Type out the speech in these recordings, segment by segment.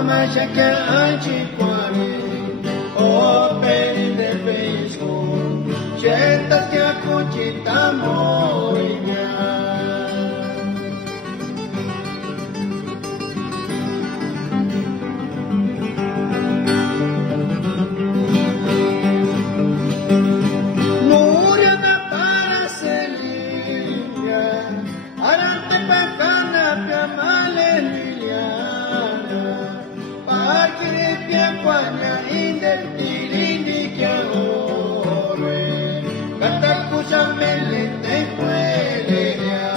Amashaka antiquare, o peri de pesco, chetas que acutita moiga. Núria da Paracelia, arante pacana pia maleliana, parkiri pia quanya indertilini kia ore, katakusa melete pueleria.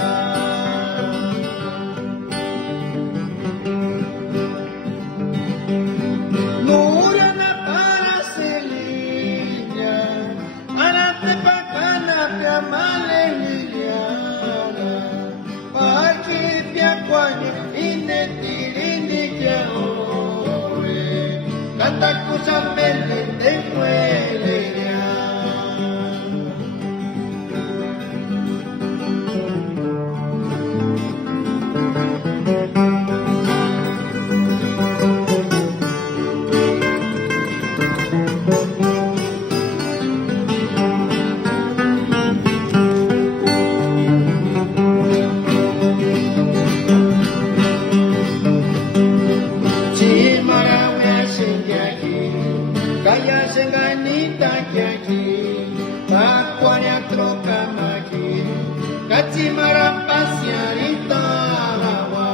Núria da Paracelia, arante pacana pia maleliana, parkiri pia quanya indertilini kia ore, katakusa melete pueleria. Kaya senganita kiaki, pakuanya troka maki, kati marapasya ritarawa.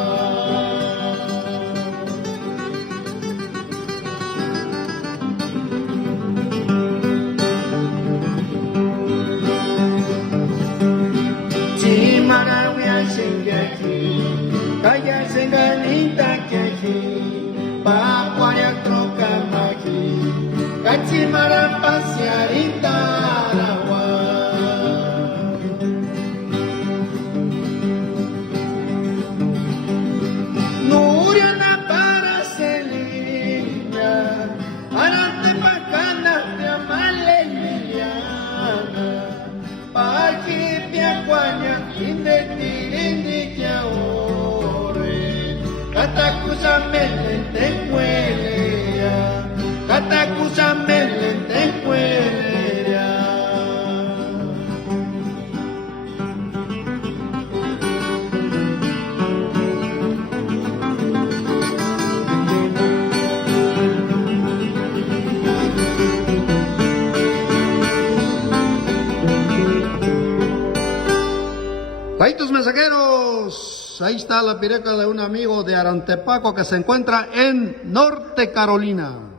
Chimarawia sengiaki, kaya senganita kiaki, pakuanya troka maki, kati marapasya ritarawa. Núria na Paracelia, arante pacana pia maleliana, paki pia quanya indetirindi kia ore, katakusa melete pueleria, katakusa melete pueleria. Paitos mensajeros, ahí está la pireca de un amigo de Arantepaco que se encuentra en Norte Carolina.